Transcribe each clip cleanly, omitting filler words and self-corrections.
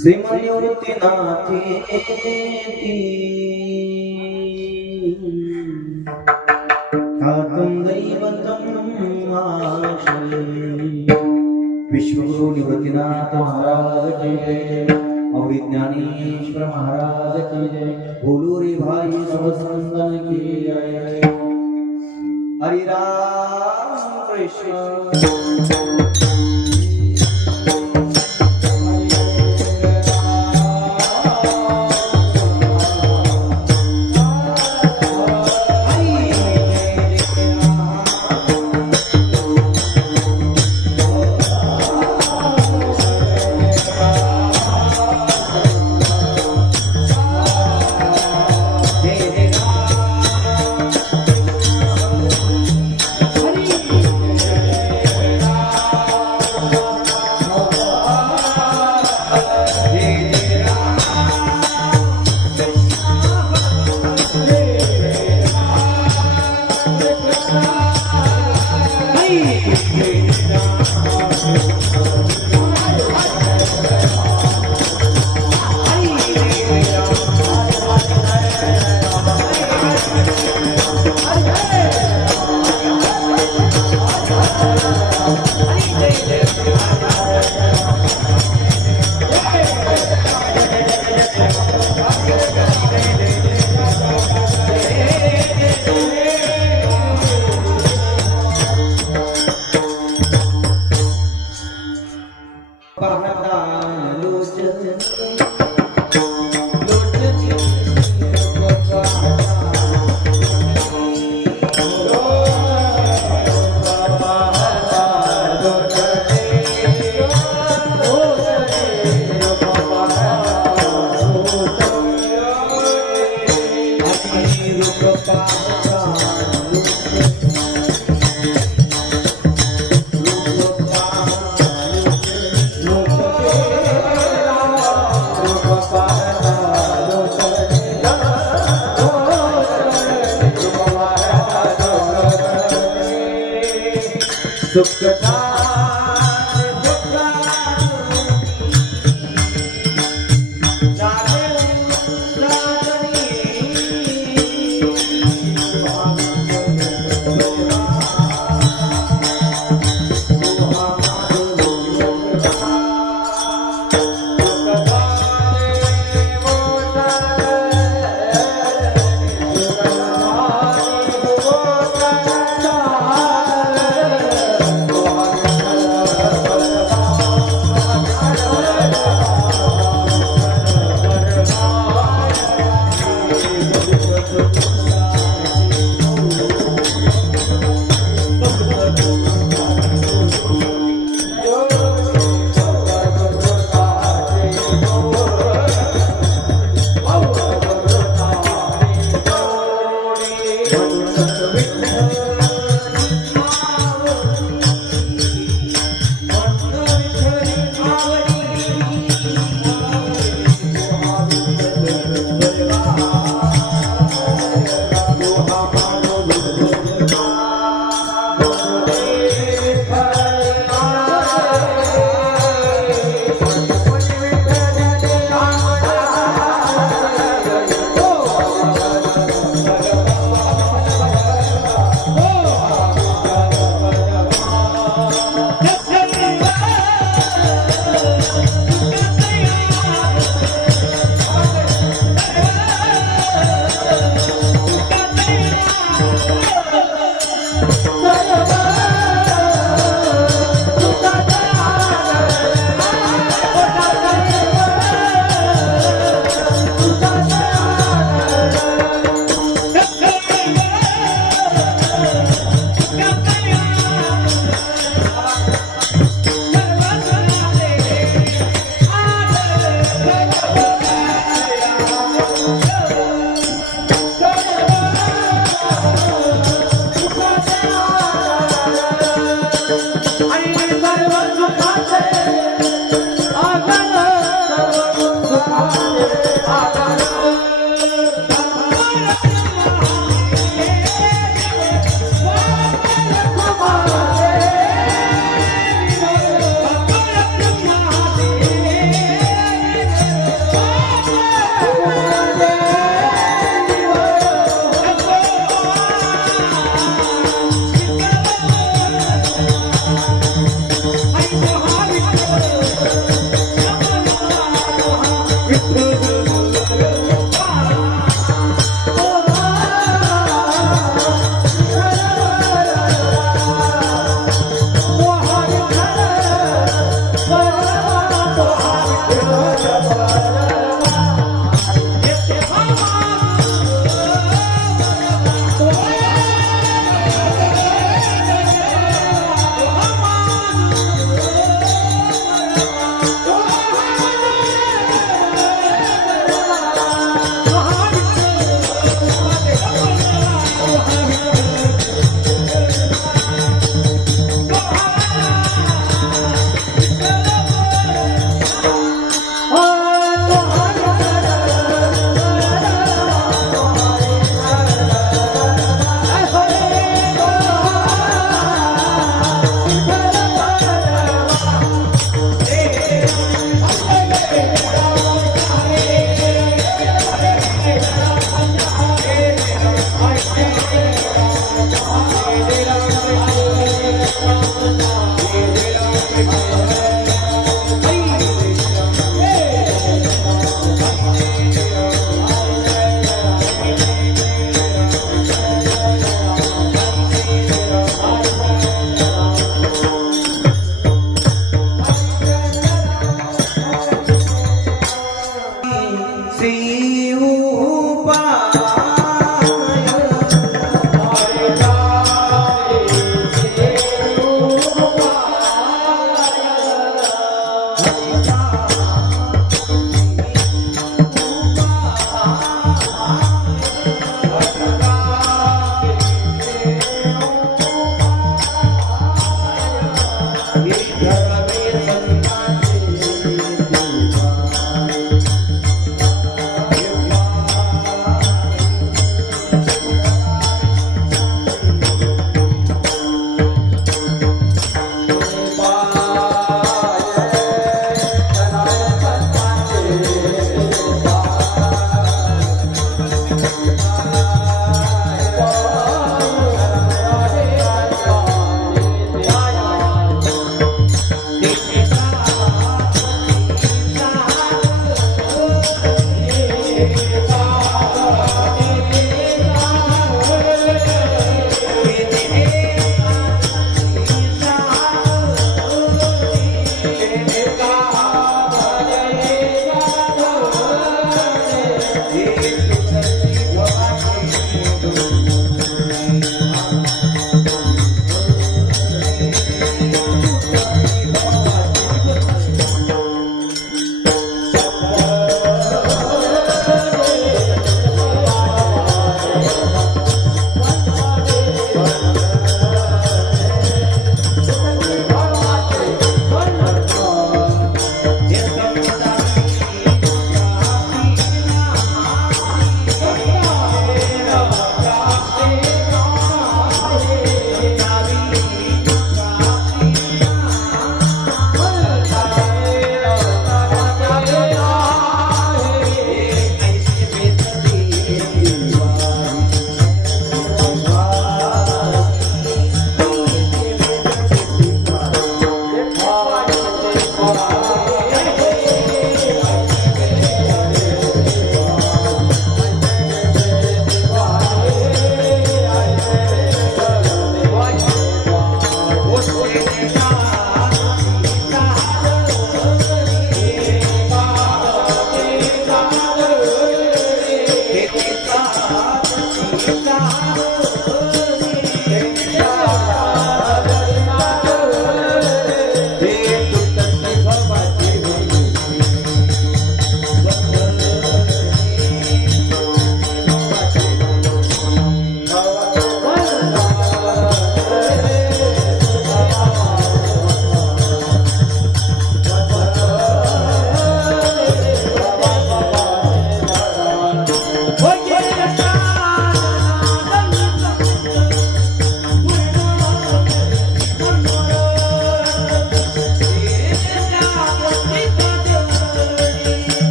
श्रीमनिवृत्तिनाथे ख्यातं दैवतं आश्रये विश्वगुरु निवृत्तिनाथ महाराज की जय। अविज्ञानेश्वर महाराज की जय। बोलो रे भाई सब संतन की जय। हरि राम कृष्ण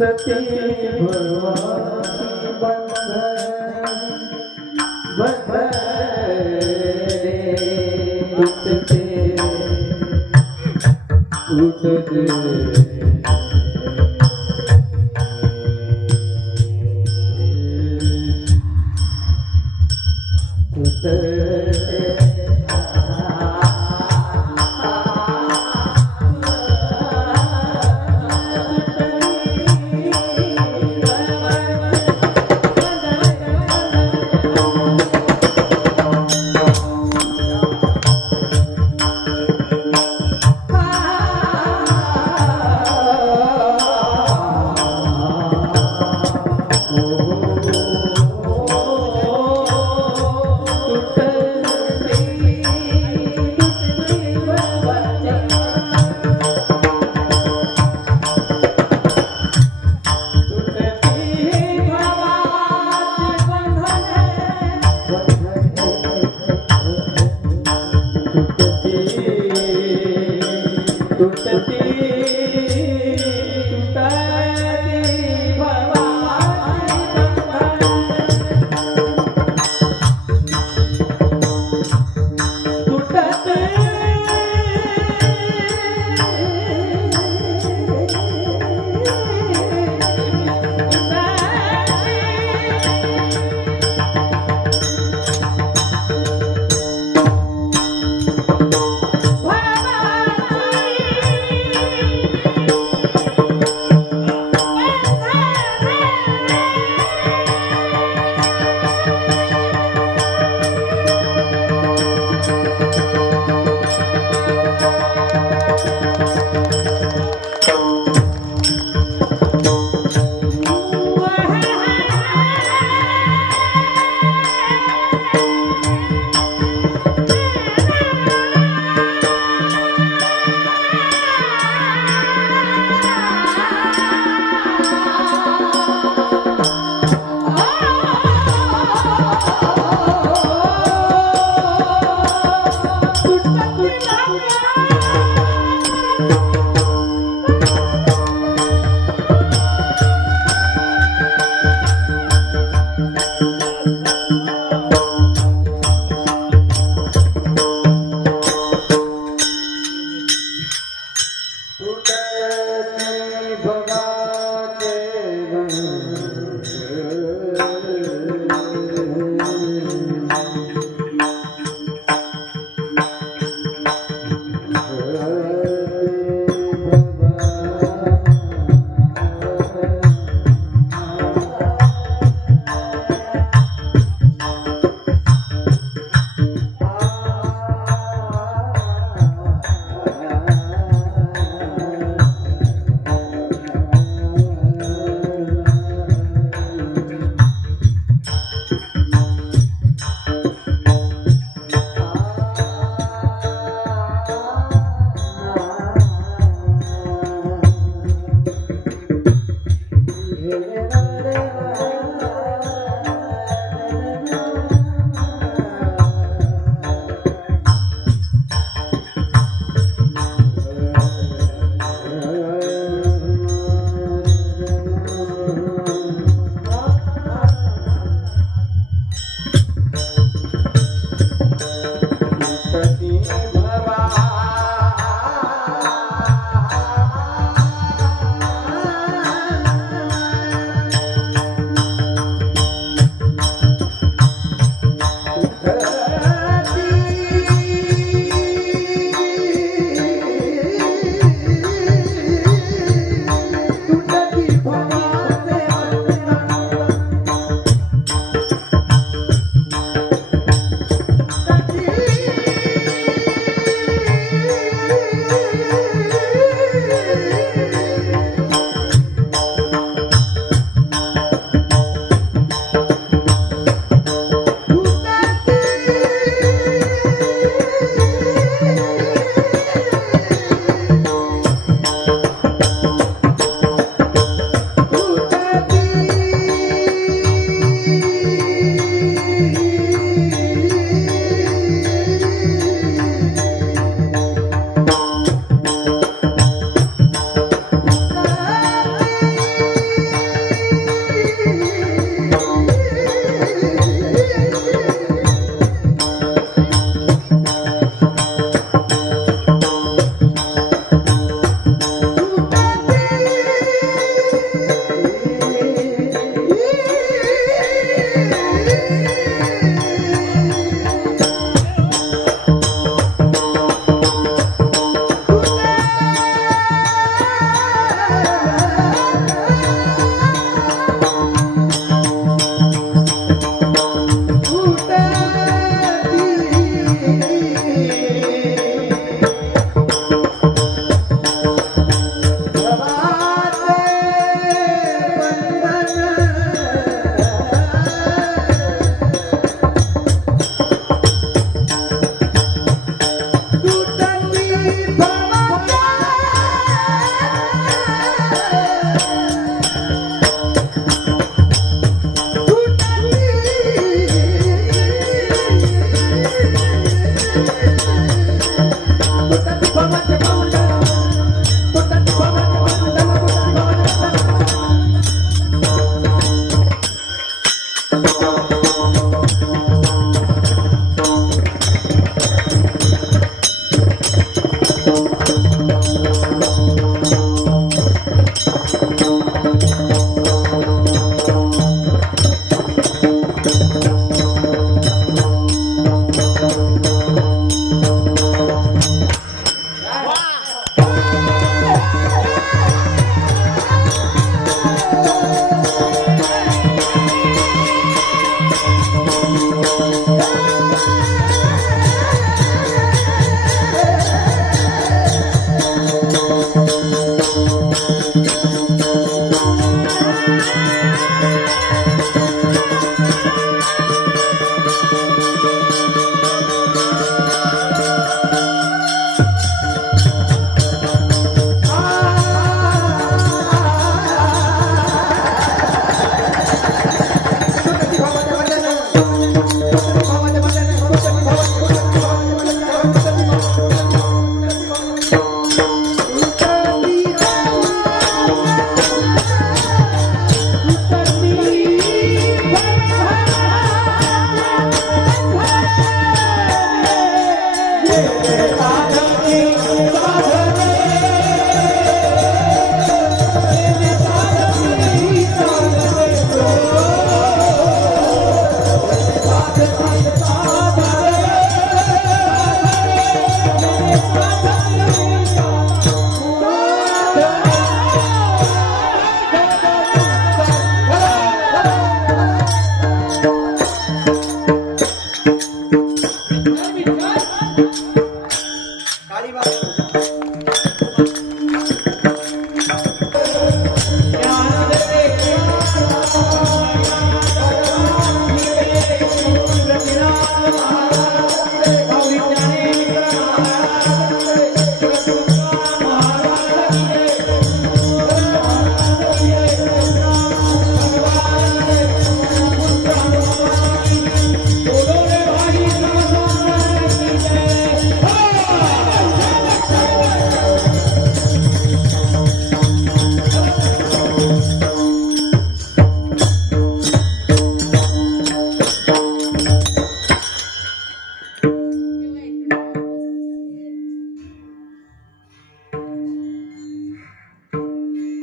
तुटते भवानी बंधन बंधने तुटते तुटते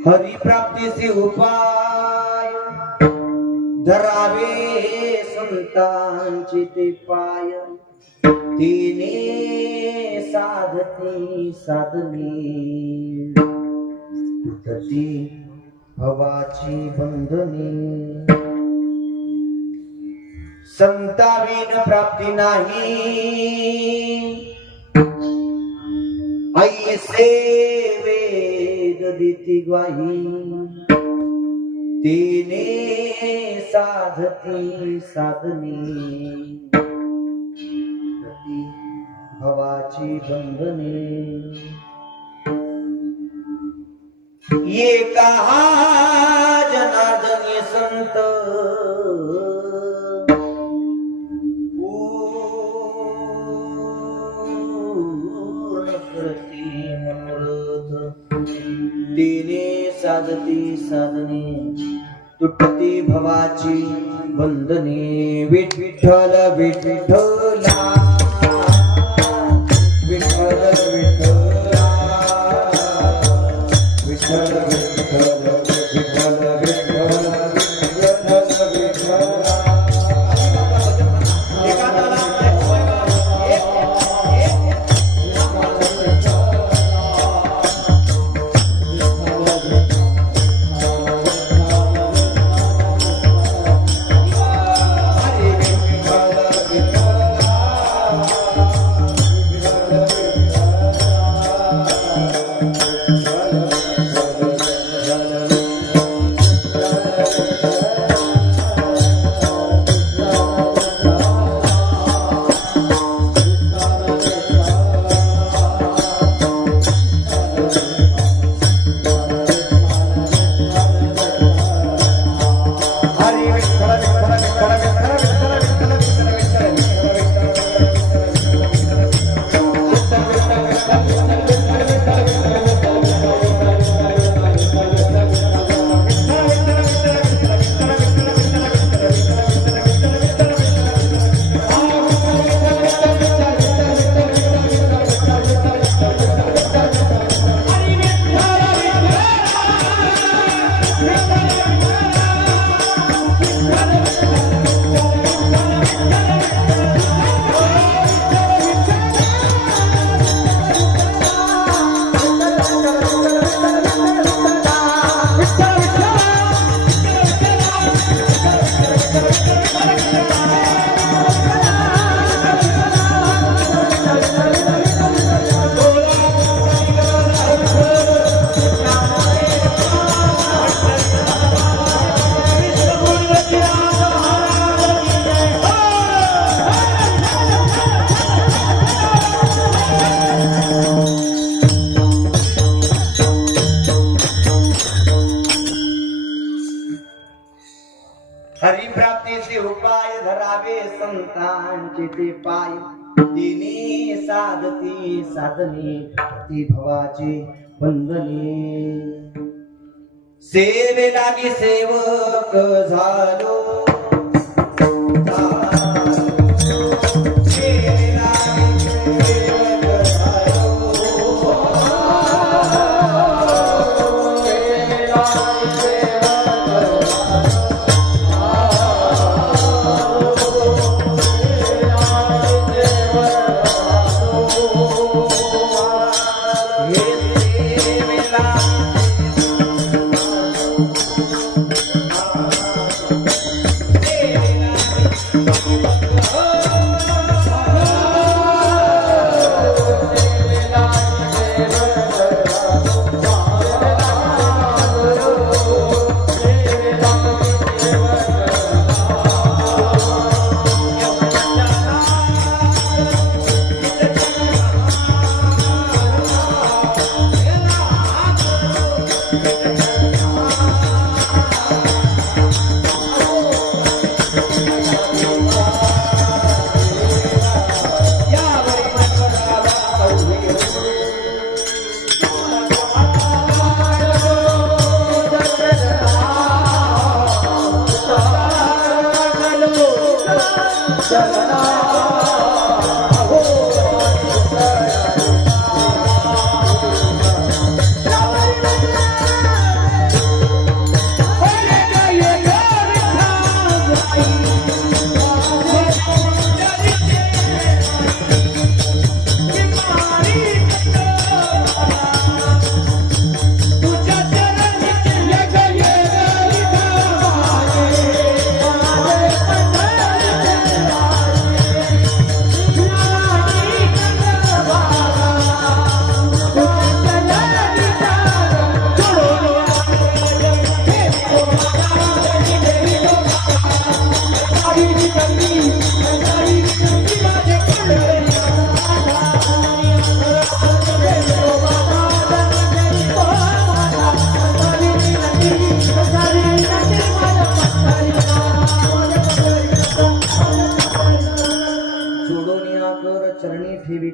हरिप्राप्तीचे उपाय धरावे संतांचे ते पाय तिने साधती साधने तुटती भवाची बंधने संताविन प्राप्ती नाही ऐसे वेद दिती ग्वाही तिने साधती साधने तुटती भवाची बंधने एका जनार्दनी संत तिने साधती साधने तुटती भवाची बंधने विठ्ठल विठ्ठला विठ्ठल विठ्ठला विठ्ठल विठ्ठल विठ्ठल विठ्ठल विठ्ठल हरिप्राप्तीचे उपाय धरावे संतांचे ते पाय तिने साधती साधने ती भवाची बंधने सेवे लागी सेवक झालो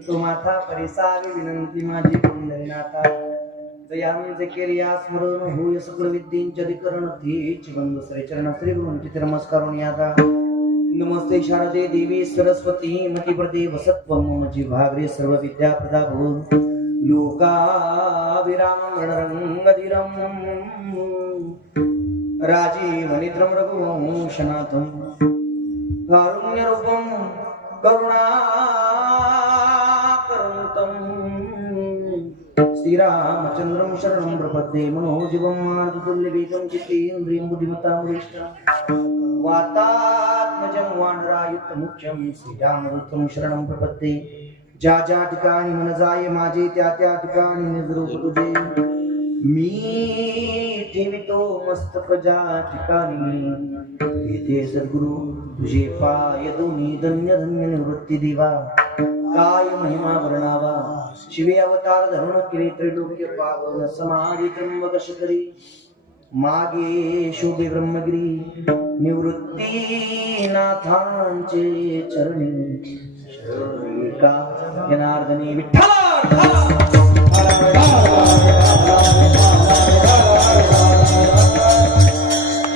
तो माथा परिसावी विनंती माझी पंढरीनाथा दयामिंचे केरिया स्मरण होय सकळ विद्येंचे अधिकरण तीच बंधू श्री चरण श्री गुरूंची नमस्कारून यादा नमस्ते शारदे देवी सरस्वती मती प्रदे वसत्वम मम जिव्हाग्रे सर्व विद्या प्रदा भव लोकाभिरामं रणरंगधीरं राजीवनिद्रं रघुवंशनाथं कारुण्यरूपं करुणाकरन्तं श्रीरामचन्द्रं शरणं प्रपद्ये मनोजीवं मारुतुल्यवेगं चित्तेन्द्रियं बुद्धिमतां वरिष्ठं वातात्मजं वानरायुक्तमुख्यं श्रीरामदूतं शरणं प्रपद्ये ज्या ज्या ठिकाणी मन जाय माझे त्या त्या ठिकाणी निजरूप तुझे मी ठेवितो मस्तक ज्या ठिकाणी येथे सद्गुरु तुझे पाय दोन्ही धन्य धन्य निवृत्ती देवा काय महिमा वर्णावा शिवे अवतार धरून केले त्रैलोक्य पावन समाधी त्र्यंबक शिखरी मागे शोभे ब्रह्मगिरी निवृत्ती नाथांचे चरणी का जनार्दनी विठ्ठल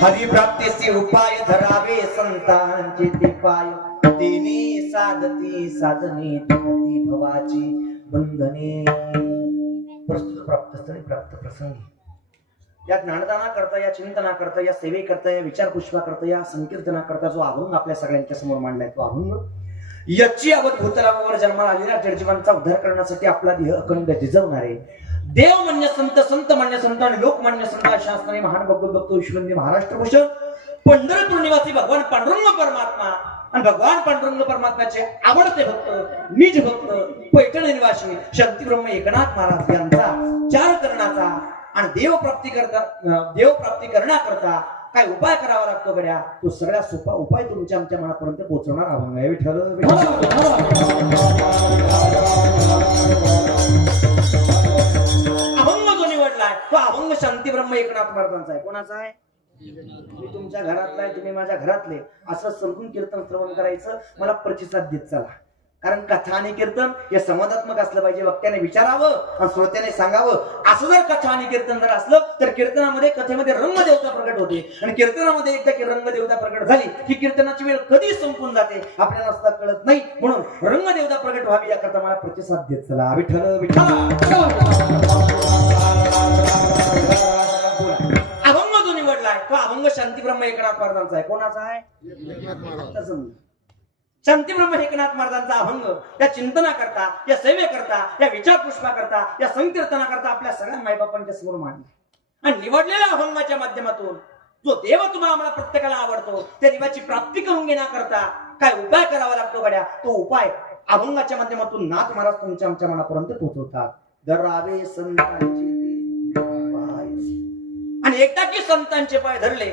हरिप्राप्तीचे उपाय धरावे संतांचे ते पाय तिने साधती साधने ती भवाची बंधने प्रस्तुत प्राप्त स्थळी प्राप्त प्रसंगी या ज्ञानदाना करता या चिंतना करता या सेवे करता या विचार पुष्पा करता या संकीर्तना करता जो अभंग आपल्या सगळ्यांच्या समोर मांडलाय तो अभंग याची अवध भूतलावर जन्माला आलेल्या जडजीवांचा उद्धार करण्यासाठी आपला देह अखंड झिजवणारे देव मान्य संत संत मान्य संत आणि लोकमान्य संत शास्त्राने महान भगवत भक्त विश्ववंदी महाराष्ट्रभूषण पंढरपूर निवासी भगवान पांडुरंग परमात्मा आणि भगवान पांडुरंग परमात्म्याचे आवडते भक्त निज भक्त पैठण निवासी शांती ब्रह्म एकनाथ महाराज यांचा चार करण्याचा आणि देवप्राप्ती करण्याकरता काय उपाय करावा लागतो गड्या तो सगळ्यात सोपा उपाय तुमच्या आमच्या मनापर्यंत पोहोचवणार अभंग आहे विठ्ठल अभंग जो निवडलाय तो अभंग शांती ब्रह्म एकनाथ महाराजांचा आहे. कोणाचा आहे? मी तुमच्या घरातला आहे, तुम्ही माझ्या घरातले असं समजून कीर्तन श्रवण करायचं. मला प्रतिसाद देत चला, कारण कथा आणि कीर्तन हे संवादात्मक असलं पाहिजे. वक्त्याने विचारावं आणि श्रोत्याने सांगावं. असं जर कथा आणि कीर्तन जर असलं तर कीर्तनामध्ये कथेमध्ये रंगदेवता प्रकट होते आणि कीर्तनामध्ये एकदा की रंगदेवता प्रकट झाली की कीर्तनाची वेळ कधी संपून जाते आपल्याला असता कळत नाही. म्हणून रंगदेवता प्रकट व्हावी याकरता मला प्रतिसाद देत चला. विठ्ठल विठ्ठल अभंग जो निवडलाय तो अभंग शांती ब्रह्म एकनाथ महाराजांचा आहे. कोणाचा आहे? शांती ब्रह्म एकनाथ महाराजांचा अभंग या चिंतना करता, या सेवे करता, या विचार पुष्पा करता, या संकीर्तना करता आपल्या सगळ्या मायबापांच्या समोर मांडले आणि निवडलेल्या अभंगाच्या माध्यमातून जो देव तुम्हाला आम्हाला प्रत्येकाला आवडतो त्या देवाची प्राप्ती करून घेण्याकरता काय उपाय करावा लागतो गड्या, तो उपाय अभंगाच्या माध्यमातून नाथ महाराज तुमच्या आमच्या मनापर्यंत पोहोचवतात. धरावे संतांचे पाय आणि एकदा की संतांचे पाय धरले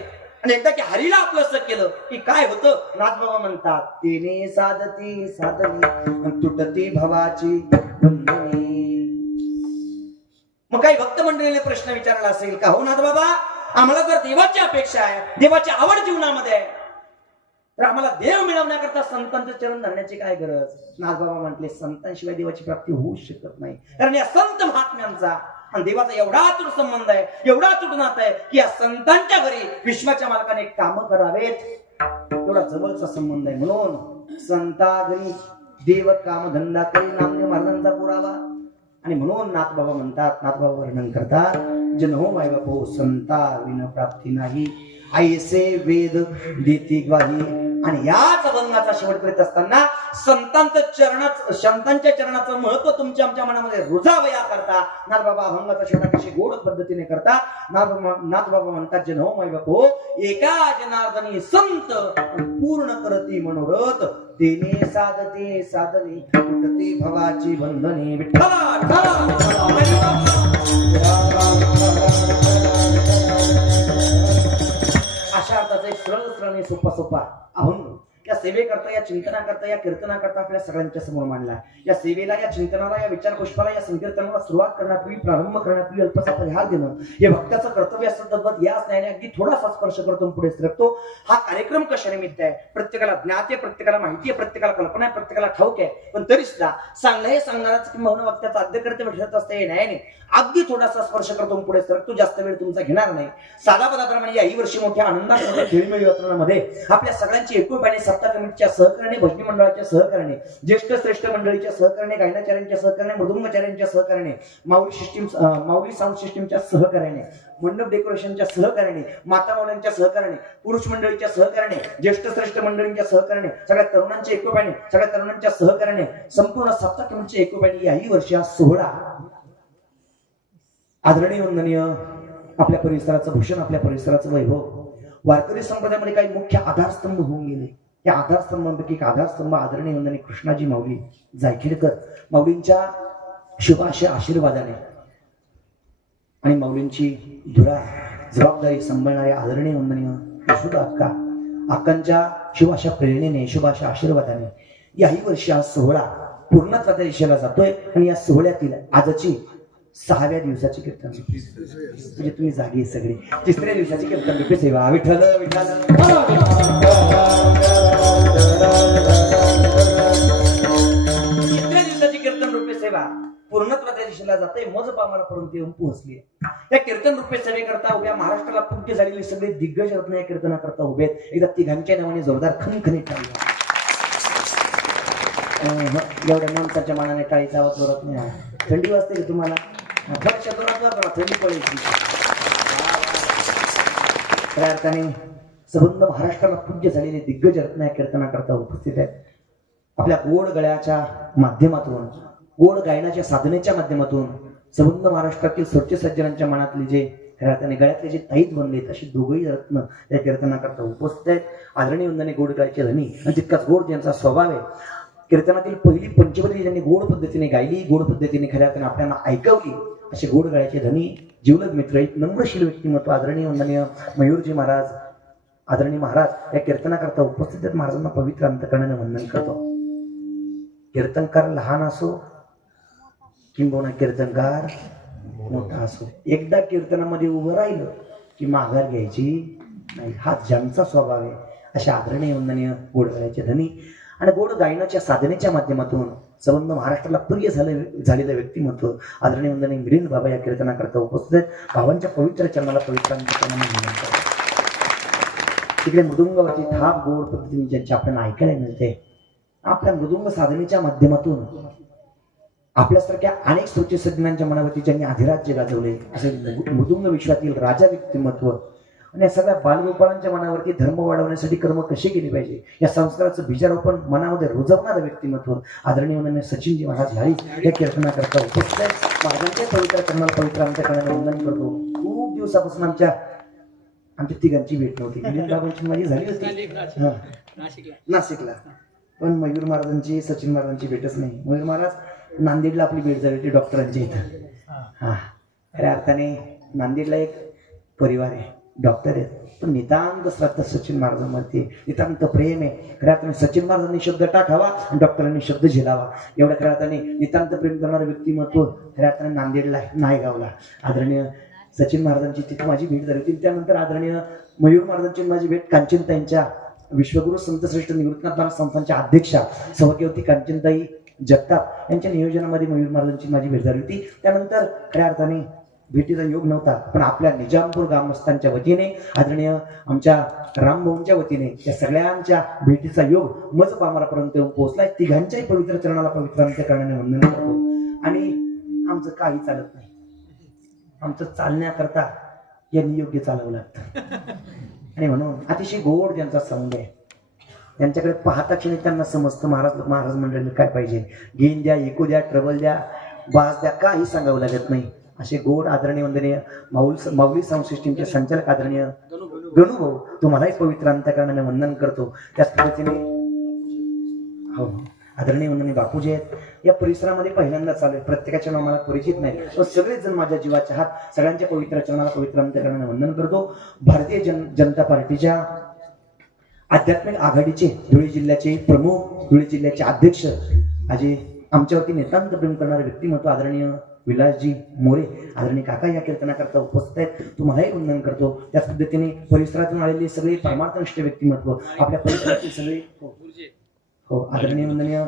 आणि एकदा की हरीला आपलं केलं की काय होतं. नाथबाबा म्हणतात तिने साधती साधनी तुटती भवाची बंधनी. मग काही भक्त मंडळीने प्रश्न विचारला असेल का, हो नाथबाबा आम्हाला जर देवाची अपेक्षा आहे, देवाची आवड जीवनामध्ये आहे, तर आम्हाला देव मिळवण्याकरता संतांचं चरण धरण्याची काय गरज. नाथबाबा म्हटले संतांशिवाय देवाची प्राप्ती होऊ शकत नाही, कारण या संत महात्म्यांचा आणि देवाचा एवढा अतूट संबंध आहे, एवढा अतूट नातं आहे की या संतांच्या घरी विश्वाच्या मालकाने काम करावेत, एवढा जवळचा संबंध आहे. म्हणून संता घरी देव काम धंदा करी नामदेव महाराजांचा पुरावा. आणि म्हणून नाथबाबा म्हणतात, नाथबाबा वर्णन करतात, जन हो माय बापो संता विन प्राप्ती नाही, ऐसे वेद देती ग्वाही. आणि याच अभंगाचा शेवट करीत असताना संतांच्या चरणाचं महत्व तुमच्या आमच्या मनामध्ये रुजावं याकरता नाथबाबा अभंगाचा शेवट कशी गोड पद्धतीने करतात. नाथबाबा म्हणतात, जन हो माय बापो एका जनार्दनी संत पूर्ण करती मनोरथ, तेने साधते साधने तुटती भवाची बंधने. विठ्ठल अशा अर्थाचा एक सरळ सरळ सोपा सोपा अभंग या सेवेकरता, या चिंतनाकरता, या कीर्तनाकरता आपल्या सगळ्यांच्या समोर मांडला. या सेवेला, या चिंतनाला, या विचार पुष्पाला, या संकीर्तनाला सुरुवात करण्यापूर्वी, प्रारंभ करण्यापूर्वी अल्पसा परिहार देणं हे भक्ताचं कर्तव्य असतं. तद्वत याच न्यायाने अगदी थोडासा स्पर्श करतो पुढे सरकतो. हा कार्यक्रम कशा निमित्त आहे? प्रत्येकाला ज्ञात आहे, प्रत्येकाला माहिती आहे, प्रत्येकाला कल्पना आहे, प्रत्येकाला ठाऊक आहे. पण तरी सुद्धा सांगणं हे सांगणाराच किंवा वक्त्याचा आद्य कर्तव्य ठरत असते. हे न्यायाने अगदी थोडासा स्पर्श करतो पुढे सरकतो. जास्त वेळ तुमचा घेणार नाही. साधा पदाप्रमाणे याही वर्षी मोठ्या आनंदात, मोठ्या खेळीमेळी वातावरणामध्ये आपल्या सगळ्यांची एकोप्याने, सप्ताह कमिटीच्या सहकार्याने, भजनी मंडळाच्या सहकार्याने, ज्येष्ठ श्रेष्ठ मंडळीच्या सहकार्याने, गायनाचार्यांच्या सहकार्याने, मृदुंगाचार्यांच्या सहकार्याने, माऊली साऊंड सिस्टीमच्या सहकार्याने, मंडप डेकोरेशनच्या सहकार्याने, माता माऊल्यांच्या सहकार्याने, पुरुष मंडळीच्या सहकार्याने, ज्येष्ठ श्रेष्ठ मंडळींच्या सहकार्याने, सगळ्या तरुणांच्या एकोप्याने, सगळ्या तरुणांच्या सहकार्याने, संपूर्ण सप्ताह कमिटीच्या एकोप्याने याही वर्षी हा सोहळा आदरणीय वंदनीय आपल्या परिसराचं भूषण, आपल्या परिसराचं वैभव, वारकरी संप्रदायामध्ये काही मुख्य आधारस्तंभ होऊन गेले. या आधारस्तंभांपैकी एक आधारस्तंभ आदरणीय वंदनीय कृष्णाजी माऊली जायखेडकर, माऊलींच्या शुभाशय आशीर्वादाने आणि माऊलींची धुरा जबाबदारी सांभाळणारे आदरणीय वंदनीय यशोदा अक्कांच्या शुभाशा प्रेरणेने, शुभाशा आशीर्वादाने याही वर्षी हा सोहळा पूर्णत्वाच्या दिशेला जातोय. आणि या सोहळ्यातील आजची 6व्या दिवसाची कीर्तन, म्हणजे तुम्ही जागी सगळी 3ऱ्या दिवसाची कीर्तन रूपी सेवा. विठ्ठल विठ्ठल. 3ऱ्या दिवसाची कीर्तन रूपी सेवा पूर्णत्वाच्या दिशेला जाते. मज पामारापर्यंत येऊन पोहोचली. या कीर्तन रूपी सेवेकरता उभ्या महाराष्ट्राला पूज्य झालेली सगळे दिग्गज रत्न या कीर्तनाकरता उभे आहेत. एकदा तिघांच्या नावाने जोरदार खणखणीत टाळी. एवढ्या माणसाच्या मानाने टाळीचा आवाज जोरात नाही. थंडी वाजते का तुम्हाला? थोड्याशा जोरात वाजवा, थंडी पडायची. त्या अर्थाने संबंध महाराष्ट्राला पूज्य झालेले दिग्गज रत्न या कीर्तनाकरता उपस्थित आहेत. आपल्या गोड गळ्याच्या माध्यमातून, गोड गायनाच्या साधनेच्या माध्यमातून संबंध महाराष्ट्रातील स्वच्छ सज्जनांच्या मनातले जे अर्थाने गळ्यातले जे ताईत बनलेत अशी दोघंही रत्न या कीर्तनाकरता उपस्थित आहेत. आदरणीय वंदने गोड गळ्याचे धनी आणि तितकाच गोड ज्यांचा स्वभाव आहे. कीर्तनातील पहिली पंचवटी ज्यांनी गोड पद्धतीने गायली, गोड पद्धतीने खऱ्या अर्थाने आपल्याला ऐकवली असे गोड गळ्याचे धनी, जीवलग मित्र, एक नम्रशील व्यक्तिमत्व आदरणीय वंदनीय मयूरजी महाराज, आदरणीय महाराज या कीर्तनाकरता उपस्थित आहेत. महाराजांना पवित्र अंतकरणाने वंदन करतो. कीर्तनकार लहान असो किंबहुना कीर्तनकार मोठा असो, एकदा कीर्तनामध्ये उभं राहिलं की माघार घ्यायची नाही. हा ज्यांचा स्वभाव आहे अशा आदरणीय वंदनीय गोड गळ्याचे धनी आणि गोड गायनाच्या साधनेच्या माध्यमातून संबंध महाराष्ट्राला प्रिय झालेलं व्यक्तिमत्व आदरणीय वंदनीय मिलिंद बाबा या कीर्तनाकरता उपस्थित आहेत. बाबांच्या पवित्र चरणाला पवित्र तिकडे मृदुंगावरची थाप गोड पद्धतीने ज्यांची आपल्याला ऐकायला मिळते. आपल्या मृदुंग साधनेच्या माध्यमातून आपल्यासारख्या अनेक स्वच्छ सज्जनांच्या मनावरती ज्यांनी अधिराज्य गाजवले असे मृदुंग विश्वातील राजा व्यक्तिमत्व आणि या सगळ्या बालगोपाळांच्या मनावरती धर्म वाढवण्यासाठी कर्म कसे केले पाहिजे या संस्काराचं बीजारोपण मनामध्ये रुजवणारं व्यक्तिमत्व आदरणीय वंदनीय सचिनजी महाराज झाली या कीर्तनाकरता उपस्थित आहेत. महाराजांच्या पवित्र चरणाला पवित्र आमच्याकडे वंदन करतो. खूप दिवसापासून आमच्या तिघांची भेट नव्हती. मिलिंद बाबांची माझी झाली होती नाशिकला, पण मयूर महाराजांची, सचिन महाराजांची भेटच नाही. मयूर महाराज नांदेडला आपली भेट झाली होती डॉक्टरांच्या इथं. खऱ्या अर्थाने नांदेडला एक परिवार आहे, डॉक्टर आहेत, पण नितांत श्रद्धा सचिन महाराजांवरती, नितांत प्रेम आहे. खऱ्या अर्थाने सचिन महाराजांनी शब्द टाकावा आणि डॉक्टरांनी शब्द झेलावा एवढ्या खऱ्या अर्थाने नितांत प्रेम करणारं व्यक्तिमत्व खऱ्या अर्थाने नांदेडला, नायगावला आदरणीय सचिन महाराजांची तिथे माझी भेट झाली होती. त्यानंतर आदरणीय मयूर महाराजांची माझी भेट कांचनताईंच्या विश्वगुरु संतश्रेष्ठ निवृत्तनाथ महाराज संस्थांच्या अध्यक्षा सौभाग्यवती कांचनताई जगताप यांच्या नियोजनामध्ये मयूर महाराजांची माझी भेट झाली होती. त्यानंतर खऱ्या अर्थाने भेटीचा योग नव्हता, पण आपल्या निजामपूर ग्रामस्थांच्या वतीने आदरणीय आमच्या रामभाऊंच्या वतीने या सगळ्यांच्या भेटीचा योग मज पामारापर्यंत येऊन पोहोचलाय. तिघांच्याही पवित्र चरणाला पवित्र अंतःकरणाने वंदन करतो. आणि आमचं काही चालत नाही, आमचं चालण्याकरता यांनी योग्य चालवं लागतं. आणि म्हणून अतिशय गोड ज्यांचा संघ आहे त्यांच्याकडे पाहता क्षणी त्यांना समजतं महाराज मंडळीला काय पाहिजे. गेन द्या, इको द्या, ट्रबल द्या, बास द्या, काही सांगावं लागत नाही. असे गोड आदरणीय वंदनीय माऊली साऊंड सिस्टीमचे संचालक आदरणीय गणू भाऊ, तुम्हालाही पवित्र अंतःकरणाने वंदन करतो. त्याच पद्धतीने हो आदरणीय वंदनीय बापूजी आहेत. या परिसरामध्ये पहिल्यांदा चालू आहे, प्रत्येकाच्या नाव मला परिचित नाही, पण सगळेच जण माझ्या जीवाचे हात, सगळ्यांच्या पवित्र चरणाला पवित्र अंतःकरणाने वंदन करतो. भारतीय जनता पार्टीच्या आध्यात्मिक आघाडीचे धुळे जिल्ह्याचे प्रमुख, धुळे जिल्ह्याचे अध्यक्ष, अजय आमच्यावरती नितांत प्रेम करणारे व्यक्तिमत्व आदरणीय विलासजी मोरे आदरणीय काका या कीर्तनाकरता उपस्थित आहेत. तुम्हालाही वंदन करतो. त्याच पद्धतीने परिसरातून आलेले सगळे परमार्थनिष्ठ व्यक्तिमत्व, आपल्या परिसरातील सगळे हो आदरणीय वंदनीय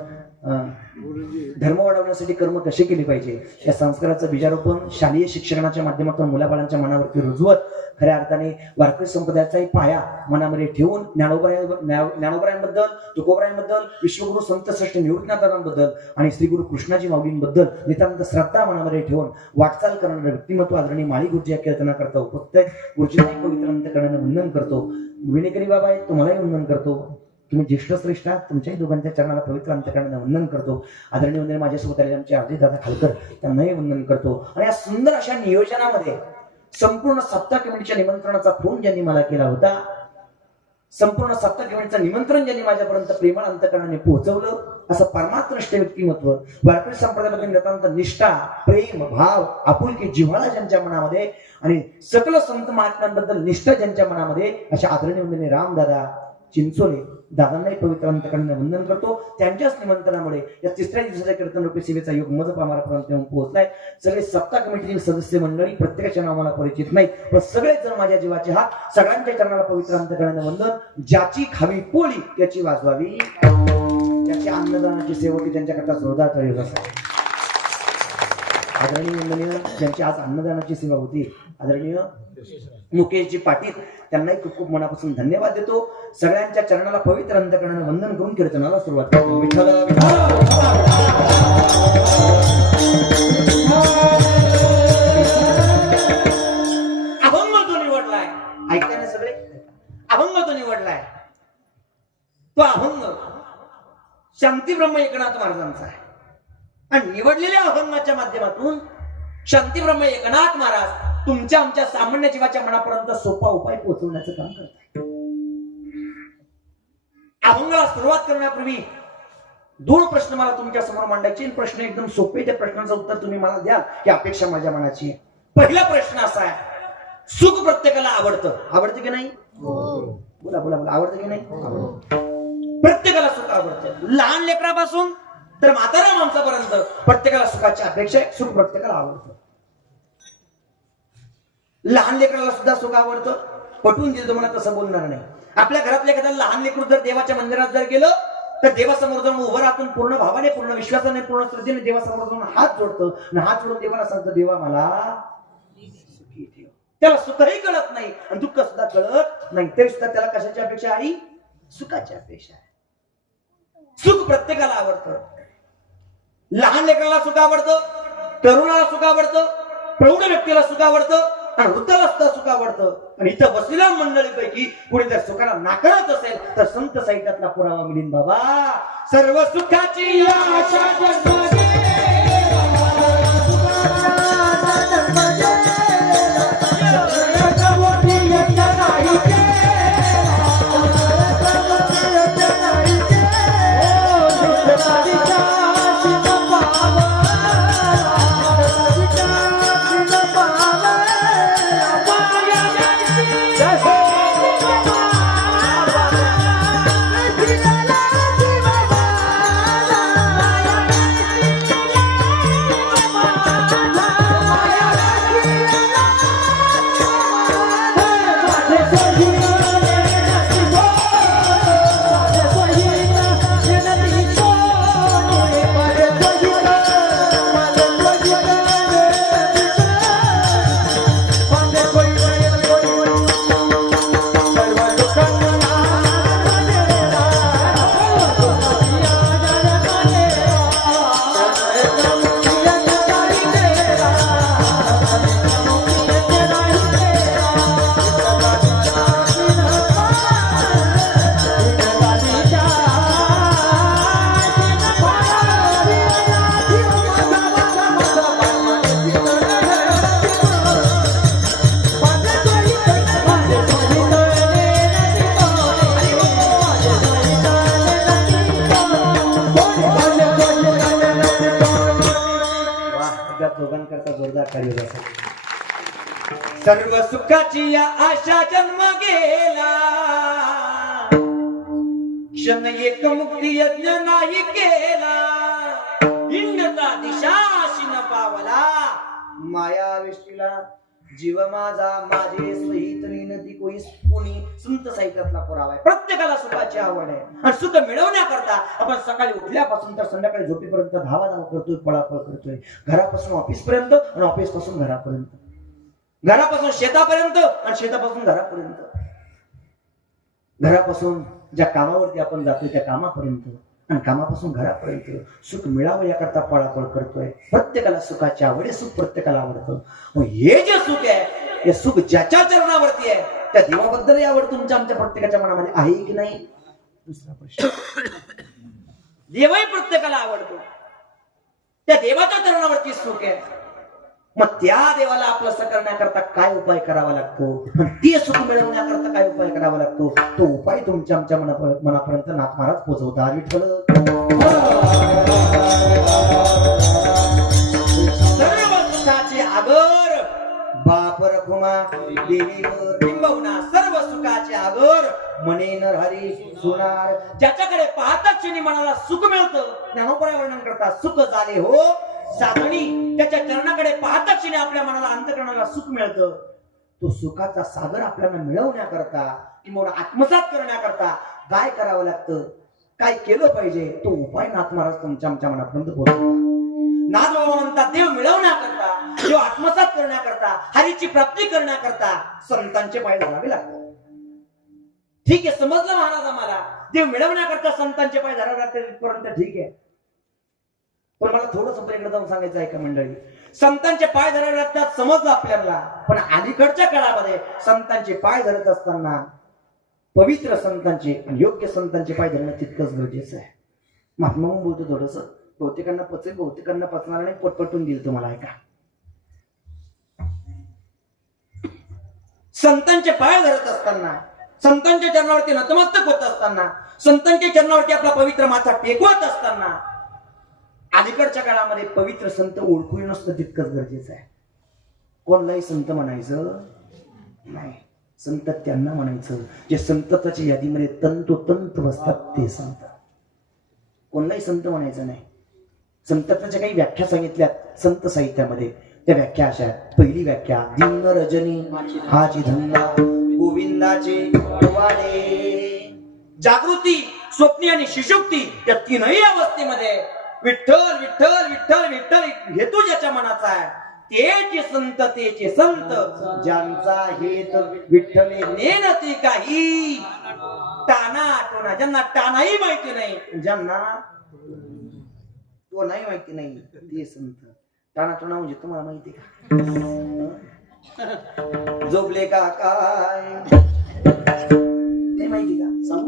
धर्म वाढवण्यासाठी कर्म कसे केले पाहिजे या संस्काराचं बीजारोपण शालेय शिक्षणाच्या माध्यमातून मुलाबाळांच्या मनावरती रुजवत खऱ्या अर्थाने वारकरी संप्रदायाचाही पाया मनामध्ये ठेवून ज्ञानोबरायांबद्दल, तुकोबरायांबद्दल, विश्वगुरु संत श्रेष्ठ निवृत्तीनाथांबद्दल आणि श्री गुरु कृष्णाजी माऊलींबद्दल नितांत श्रद्धा मनामध्ये ठेवून वाटचाल करणारे व्यक्तिमत्व आदरणीय माळी गुरुजी या कीर्तनाकरता उपस्थित आहेत. गुरुजींना पवित्र अंतःकरणाने वंदन करतो. विनेकरी बाबा आहेत, तुम्हालाही वंदन करतो. तुम्ही ज्येष्ठ श्रेष्ठ आहात, तुमच्याही दोघांच्या चरणाला पवित्र अंतःकरणाने वंदन करतो. आदरणीय वंदन माझ्यासोबत आलेले आमचे अजय दादा खालकर त्यांनाही वंदन करतो. आणि या सुंदर अशा नियोजनामध्ये संपूर्ण सप्ताह कमिटीच्या निमंत्रणाचा फोन ज्यांनी मला केला होता, संपूर्ण सप्ताह कमिटीचं निमंत्रण ज्यांनी माझ्यापर्यंत प्रेमळ अंतःकरणाने पोहोचवलं, असं परमात्मनिष्ठ व्यक्तिमत्व, वारकरी संप्रदायामध्ये नितांत निष्ठा, प्रेम, भाव, आपुलकी, जिव्हाळा ज्यांच्या मनामध्ये आणि सकल संत महात्म्यांबद्दल निष्ठा ज्यांच्या मनामध्ये, अशा आदरणीय वंदनीय रामदादा चिंचोले दादांनाही पवित्र अंतःकरणाने वंदन करतो. त्यांच्याच निमंत्रणामुळे या तिसऱ्या दिवसाच्या कीर्तन रूपी सेवेचा योग मजप आम्हालापर्यंत येऊन पोहोचलाय. सगळे सप्ताह कमिटीतील सदस्य मंडळी प्रत्येकाच्या नावाला परिचित नाही, पण सगळेच जण माझ्या जीवाचे हात, सगळ्यांच्या चरणाला पवित्र अंतःकरणाने वंदन. ज्याची खावी पोळी त्याची वाजवावी, त्याची अन्नदानाची सेवटी त्यांच्याकरता जोरदार तळी असावी. आदरणीय वंदनीय ज्यांची आज अन्नदानाची सेवा होती, आदरणीय मुकेशजी पाटील, त्यांनाही खूप खूप मनापासून धन्यवाद देतो. सगळ्यांच्या चरणाला पवित्र अंतःकरणाने वंदन करून कीर्तनाला सुरुवात करतो. विठ्ठल अभंग जो निवडलाय, ऐकताय ना सगळे, अभंग जो निवडलाय तो अभंग शांतीब्रह्म एकनाथ महाराजांचा आहे. आणि निवडलेल्या अभंगाच्या माध्यमातून शांतीब्रह्म एकनाथ महाराज तुमच्या आमच्या सामान्य जीवाच्या मनापर्यंत सोपा उपाय पोहोचवण्याचं काम करतात. अभंगाला सुरुवात करण्यापूर्वी 2 प्रश्न मला तुमच्या समोर मांडायचे. प्रश्न एकदम सोपे, त्या प्रश्नाचं उत्तर तुम्ही मला द्याल ही अपेक्षा माझ्या मनाची. पहिला प्रश्न असा आहे, सुख प्रत्येकाला आवडतं, आवडतं की नाही? बोला बोला बोला, आवडतं की नाही? प्रत्येकाला सुख आवडतं, लहान लेकरापासून तर म्हातारा माणसापर्यंत प्रत्येकाला सुखाची अपेक्षा आहे. सुख प्रत्येकाला आवडतं. लहान लेकराला सुद्धा सुख आवडतं, पटवून दिलं तुम्हाला तसं बोलणार नाही. आपल्या घरातल्या एखाद्या लहान लेकरू जर देवाच्या मंदिरात जर गेलं तर देवासमोर जाऊन उभं राहून पूर्ण भावाने, पूर्ण विश्वासाने, पूर्ण श्रद्धेने देवासमोर जाऊन हात जोडतं आणि हात जोडून देवाला सांगतं, देवा मला सुखी ठेव. त्याला सुखही कळत नाही आणि दुःख सुद्धा कळत नाही, तरी सुद्धा त्याला कशाची अपेक्षा आहे? सुखाची अपेक्षा आहे. सुख प्रत्येकाला आवडतं. लहान लेकराला सुख आवडतं, तरुणाला सुख आवडतं, प्रौढ व्यक्तीला सुख आवडतं आणि वृद्धाला सुद्धा सुख आवडतं. आणि इथं बसलेल्या मंडळीपैकी कुणी जर सुखाला नाकारत असेल तर संत साहित्यातला पुरावा मिळेल बाबा. सर्व सुखाची आशा जगमागे सर्व सुखाची या आशा जन्म गेला क्षण एक मुक्ती यज्ञ नाही केला, हिंडता दिशाशी न पावला, माया विष्टीला जीव माझा माझे सहित नदी कोणी संत साहित्यातला पुरावा आहे. प्रत्येकाला सुखाची आवड आहे आणि सुख मिळवण्याकरता आपण सकाळी उठल्यापासून तर संध्याकाळी झोपेपर्यंत धावाधाव करतोय, पळापळ करतोय. घरापासून ऑफिस पर्यंत आणि ऑफिस पासून घरापर्यंत, घरापासून शेतापर्यंत आणि शेतापासून घरापर्यंत, घरापासून ज्या कामावरती आपण जातोय त्या कामापर्यंत आणि कामापासून घरापर्यंत सुख मिळावं याकरता पळापळ करतोय. प्रत्येकाला सुखाची आवड आहे, सुख प्रत्येकाला आवडतं. मग हे जे सुख आहे हे सुख ज्याच्या चरणावरती आहे त्या देवाबद्दल आवड तुमच्या आमच्या प्रत्येकाच्या मनामध्ये आहे की नाही? दुसरा प्रश्न. देवही प्रत्येकाला आवडतो, त्या देवाच्या चरणावरती सुख आहे. मग त्या देवाला आपलं असं करण्याकरता काय उपाय करावा लागतो, ते सुख मिळवण्याकरता काय उपाय करावा लागतो, तो उपाय तुमच्या आमच्या मनापर्यंत नाथ महाराज पोहोचवतात. विठ्ठल सर्व सुखाचे आगर बाप रखुमा देवीवर किंबहुना सर्व सुखाचे आगर मने नरहरी सोनार. ज्याच्याकडे पाहताच क्षणी मनाला सुख मिळतं, ज्ञानोपराय वर्णन करतात सुख झाले हो साधणी. त्याच्या चरणाकडे पाहताच क्षणी आपल्या मनाला अंतःकरणाला सुख मिळतं. तो सुखाचा सागर आपल्याला मिळवण्याकरता किंवा आत्मसात करण्याकरता काय करावं लागतं, काय केलं पाहिजे, तो उपाय नाथ महाराज तुमच्या आमच्या मनापर्यंत पोहोचतो. नाथ बाबा म्हणतात देव मिळवण्याकरता, देव आत्मसात करण्याकरता, हरीची प्राप्ती करण्याकरता संतांचे पाय धरावे लागतात. ठीक आहे, समजलं महाराज आम्हाला, देव मिळवण्याकरता संतांचे पाय धरावे लागतात ठीक आहे. पण मला थोडंसं पलीकडे जाऊन सांगायचं आहे का मंडळी, संतांचे पाय धरावे लागतात समजलं आपल्याला, पण अलीकडच्या काळामध्ये संतांचे पाय धरत असताना पवित्र संतांचे आणि योग्य संतांचे पाय धरणं तितकंच गरजेचं आहे. महात्मा बोलतो थोडस, बहुतेकांना पचेल बहुतेकांना पचणार नाही, पटपटून देईल तुम्हाला ऐका. संतांचे पाय धरत असताना, संतांच्या चरणावरती नतमस्तक होत असताना, संतांच्या चरणावरती आपला पवित्र माथा टेकवत असताना अलीकडच्या काळामध्ये पवित्र संत ओळखून नसतं तितकंच गरजेचं आहे. कोणलाही संत म्हणायचं नाही, संत त्यांना म्हणायचं जे संतांच्या यादीमध्ये तंतोतंत बसतात ते संत. कोणलाही संत म्हणायचं नाही. संतांच्या काही व्याख्या सांगितल्यात संत साहित्यामध्ये, त्या व्याख्या अशा आहेत. पहिली व्याख्या, दिन रजनी हाची धंदा गोविंदाचे वाडे. जागृती, स्वप्नी आणि सुषुप्ती या तीनही अवस्थेमध्ये विठ्ठल विठ्ठल विठ्ठल विठ्ठल हेतू ज्याच्या मनाचा आहे तेचे संत, तेचे संत. ज्यांचा हेत विठ्ठले नेनती काही टाना टोना. ज्यांना टानाही माहिती नाही, ज्यांना तो नाही माहिती नाही ते संत. टाना टोना म्हणजे तुम्हाला माहिती का? झोपले का काय नाही माहिती का? सांगू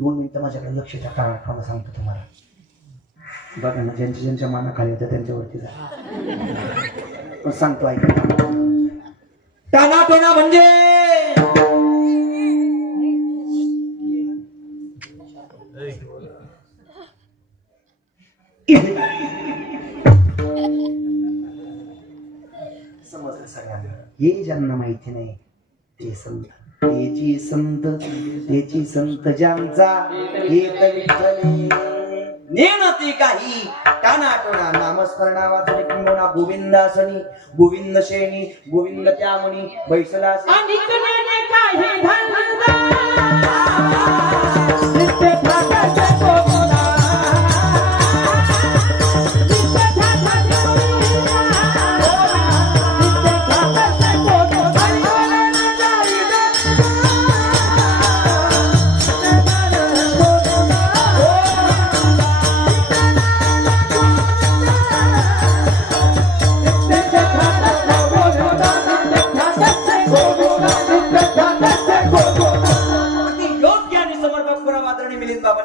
2 मिनिटं माझ्याकडे लक्ष द्या. टाना टोना सांगतो तुम्हाला. बघा ना, ज्यांच्या ज्यांच्या मानाखाली होत्या त्यांच्यावरती जा. पण सांगतो ऐका. टाना टोना म्हणजे समजलं सगळ्यांना. हे ज्यांना माहिती नाही ते संत, तेची संत, तेची संत ज्यांचा हेत विठ्ठले नेनती काही टाना टोना. नामस्मरणा वाचणे किंवा गोविंदासनी गोविंद शेणी गोविंद त्यामणी बैसलासी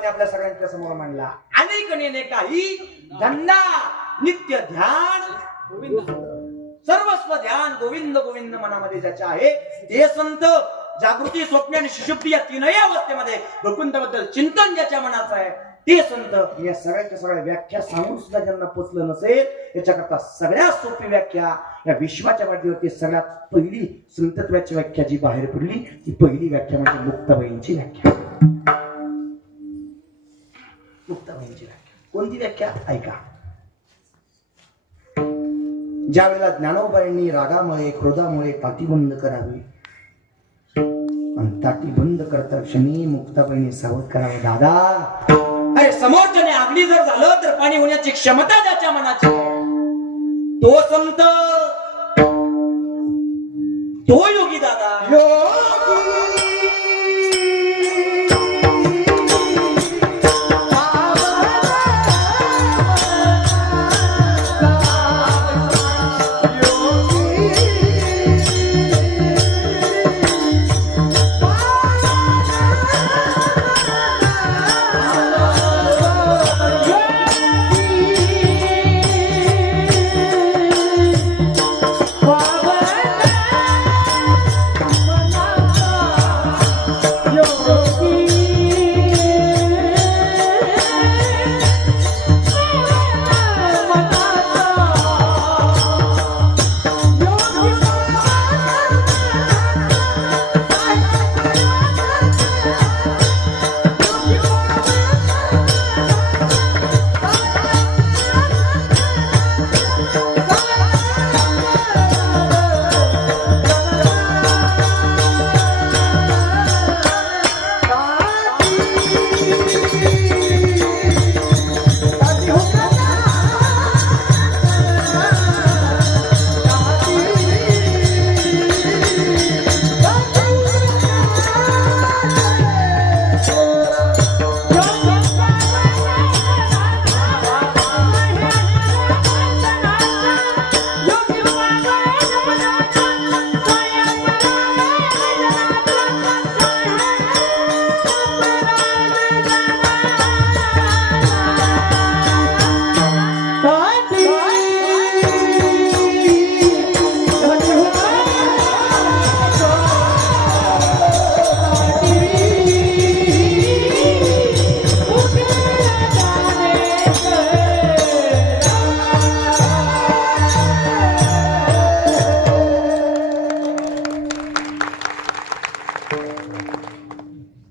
आपल्या सगळ्यांच्या समोर मांडला. अनेक नेने काही धंदा नित्य ध्यान सर्वस्व ध्यान गोविंद गोविंद मनामध्ये ज्याच्या आहे ते संत. जागृती, स्वप्न आणि सुषुप्ती या तीनही अवस्थेमध्ये भगवंताबद्दल चिंतन ज्याच्या मनाचं आहे ते संत. या सगळ्याच्या सगळ्या व्याख्या सांगून सुद्धा ज्यांना पोचलं नसेल याच्याकरता सगळ्यात सोपी व्याख्या या विश्वाच्या पाठीवरती सगळ्यात पहिली संतत्वाची व्याख्या जी बाहेर पडली ती पहिली व्याख्या म्हणजे मुक्ताबाईंची व्याख्या. मुक्ताबाईंची व्याख्या. कोणती व्याख्या ऐका. ज्या वेळेला ज्ञानोबाईंनी रागामुळे क्रोधामुळे ताटी बंद करावी आणि ताटी बंद करता क्षणी मुक्ताबाईंनी सावध करावं, दादा अरे समोरच्याने आगली जर झालं तर पाणी होण्याची क्षमता ज्याच्या मनाची तो संत, तो योगी दादा.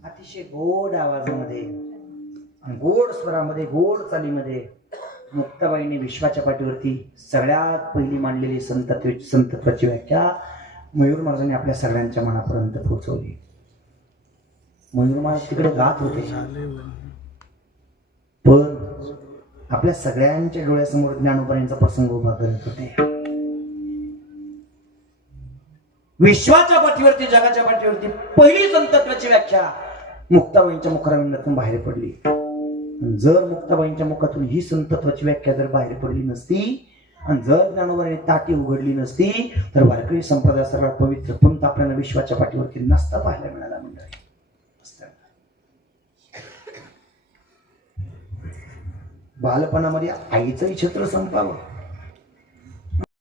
अतिशय गोड आवाजामध्ये आणि गोड स्वरामध्ये गोड चालीमध्ये मुक्ताबाईंनी विश्वाच्या पाठीवरती सगळ्यात पहिली मांडलेली संतत्वाची व्याख्या मयूर महाराजांनी आपल्या सगळ्यांच्या मनापर्यंत पोहोचवली. मयूर महाराज तिकडे गात होते पण आपल्या सगळ्यांच्या डोळ्यासमोर ज्ञानोबाईंचा प्रसंग उभा करत होते. विश्वाच्या पाठीवरती जगाच्या पाठीवरती पहिली संतत्वाची व्याख्या मुक्ताबाईंच्या मुखातून बाहेर पडली. जर मुक्ताबाईंच्या मुखातून ही संतत्वाची व्याख्या जर बाहेर पडली नसती आणि जर ज्ञानोबाईंनी ताटी उघडली नसती तर वारकरी संप्रदाय सगळा पवित्र पंथ आपल्याला विश्वाच्या पाठीवरती नसता पाहायला मिळाला. मंडळी बालपणामध्ये आईचंही छत्र संपावं